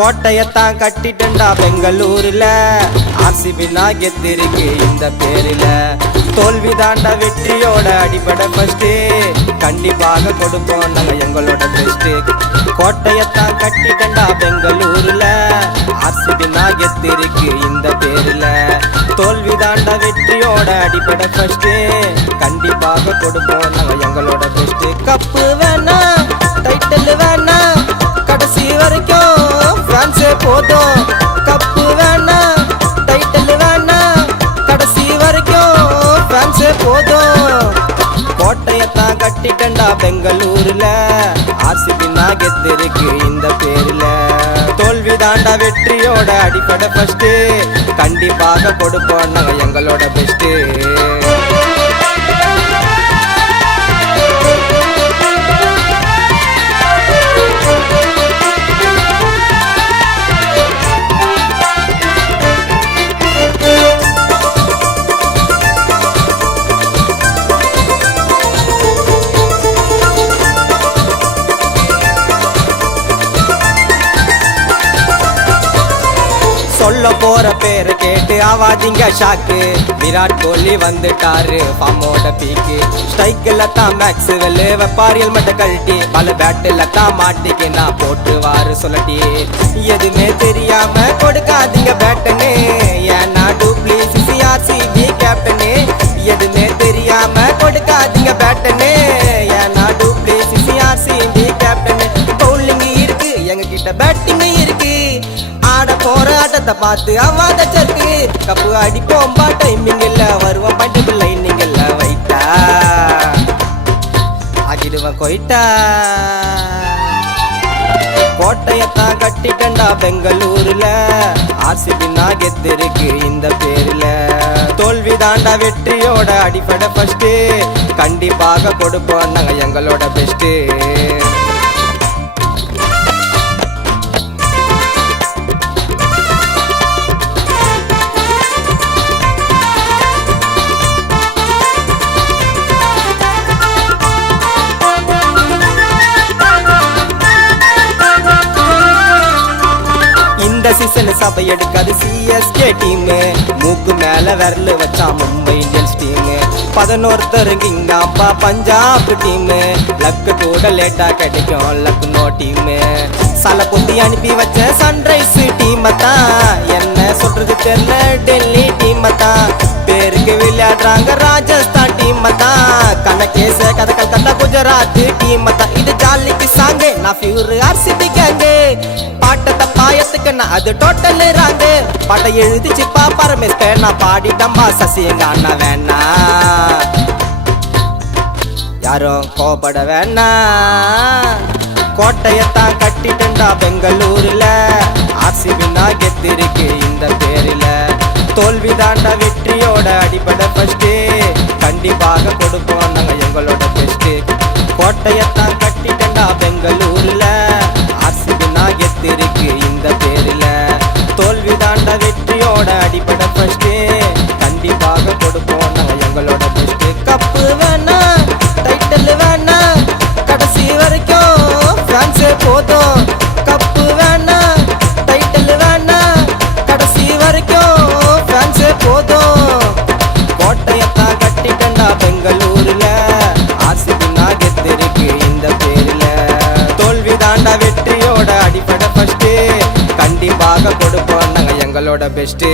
கோட்டையத்தான் கட்டிட்டண்டா பெங்களூர்ல ஆர்சிபி நாகத்திருக்கு இந்த பேரில தோல்வி தாண்டா வெற்றியோட அடிப்படை ஃபர்ஸ்ட் கண்டிப்பாக கொடுப்போம் நாங்க எங்களோட பெஸ்ட் கோட்டையத்தான் கட்டிட்டண்டா பெங்களூர்ல ஆர்சிபி நாகத்திருக்கு இந்த பேரில தோல்வி தாண்டா வெற்றியோட அடிப்படை ஃபர்ஸ்ட் கண்டிப்பாக கொடுப்போம் நாங்க எங்களோட பெஸ்ட் கப்பு வேணா டைட்டில் வேணா கடைசி வரைக்கும் ஃபேன்ஸே போதும் கப்பு வேணா டைட்டில் வேணா கடைசி வரைக்கும் ஃபேன்ஸே போதும் கோட்டையத்தான் கட்டிட்டண்டா பெங்களூர்ல ஆர்சிபி நாகத்திருக்கு இந்த பேரில தோல்வி தாண்டா வெற்றியோட அடிப்படை ஃபர்ஸ்ட் கண்டிப்பாக கொடுப்போம் நாங்க எங்களோட பெஸ்ட் சொல்ல போற பேரை கேட்டு ஆவாதீங்க ஷாக்கு விராட் கோலி வந்துட்டாரு ஃபார்மோட பீக்கு ஸ்ட்ரைக்கில் தான் மேக்ஸ்வெல் வெப்பாரியல் மட்டும் கழட்டி பல பேட்டில் தான் மாட்டிக்கு நான் போட்டுவாரு சொல்லட்டி எதுவுமே தெரியாம கொடுக்காதீங்க பேட்டனு ஏன்னா டூப்ளிசிசி ஆர்சிபி கேப்டனு எதுவுமே தெரியாம கொடுக்காதீங்க பேட்டனு ஏன்னா டூப்ளிசிசி ஆர்சிபி கேப்டனு பவுலிங் இருக்கு எங்க கிட்ட பேட்டிங் இருக்கு ஆட போற ஆட்டத்தை பார்த்து அவாத சருக்கு கப்பு அடிப்போம்பா டைமிங் இல்ல வருவோம் பட்டுக்கு லைனிங் இல்ல வைட்டா ஆகிடுவேன் கொயிட்டா கோட்டையத்தான் கட்டிட்டண்டா பெங்களூர்ல ஆர்சிபி நாகத்திருக்கு இந்த பேரில தோல்வி தாண்டா வெற்றியோட அடிப்படை ஃபர்ஸ்ட் கண்டிப்பாக கொடுப்போம் நாங்க எங்களோட பெஸ்ட் இந்த சீசன் சபை எடுக்காது சிஎஸ்கே டீம் மூக்கு மேல விரல் வச்சா மும்பை இந்தியன்ஸ் டீம் 11 இங்கப்பா பஞ்சாப் டீம் லக்கு கூட லேட்டா கிடைக்கும் லக்னோ டீம் சல பொத்தி அனுப்பி வச்ச சன்ரைஸ் டீம் தான் என்ன சொல்றது தெரியல டெல்லி டீம் தான் பேருக்கு விளையாடுறாங்க ராஜஸ்தான் டீம் தான் கணக்கேச கதை கல்கத்தா குஜராத் டீம் தான் இது ஜாலிக்கு சாங்கே நான் ஃபியூர் ஆர்சிபி கேங்கு பாட்டத்தை பாயத்துக்கு நான் அது டோட்டல் ராங்க பாட்டை எழுதிச்சுப்பா பரமேஷ் பேனா பாடிட்டம்பா சசிங்க அண்ணா வேணா யாரும் கோபப்பட வேணா கோட்டையத்தான் கட்டிட்டண்டா பெங்களூர்ல ஆர்சிபி நாகத்திருக்கு இந்த பேரில தோல்வி தாண்டா வெற்றியோட அடிப்படை ஃபர்ஸ்ட் கண்டிப்பாக கொடுப்போம் நாங்க எங்களோட பெஸ்ட் கோட்டையத்தான் கட்டிட்டண்டா பெங்களூர்ல ஆர்சிபி நாகத்திருக்கு இந்த பேரில தோல்வி தாண்டா வெற்றியோட அடிப்படை ஃபர்ஸ்ட் கண்டிப்பாக கொடுப்போம் நாங்க எங்களோட பெஸ்ட் கப்பு வேணா டைட்டில் வேணா கடைசி வரைக்கும் ஃபேன்ஸே போதும் கப்பு வேணா டைட்டில் வேணா கடைசி வரைக்கும் ஃபேன்ஸே போதும் கோட்டையத்தான் கட்டிட்டண்டா பெங்களூர்ல ஆர்சிபி நாகத்திருக்கு இந்த பேரில தோல்வி தாண்டா வெற்றியோட அடிப்படை ஃபர்ஸ்ட் கண்டிப்பாக கொடுப்போம் நாங்க எங்களோட பெஸ்ட்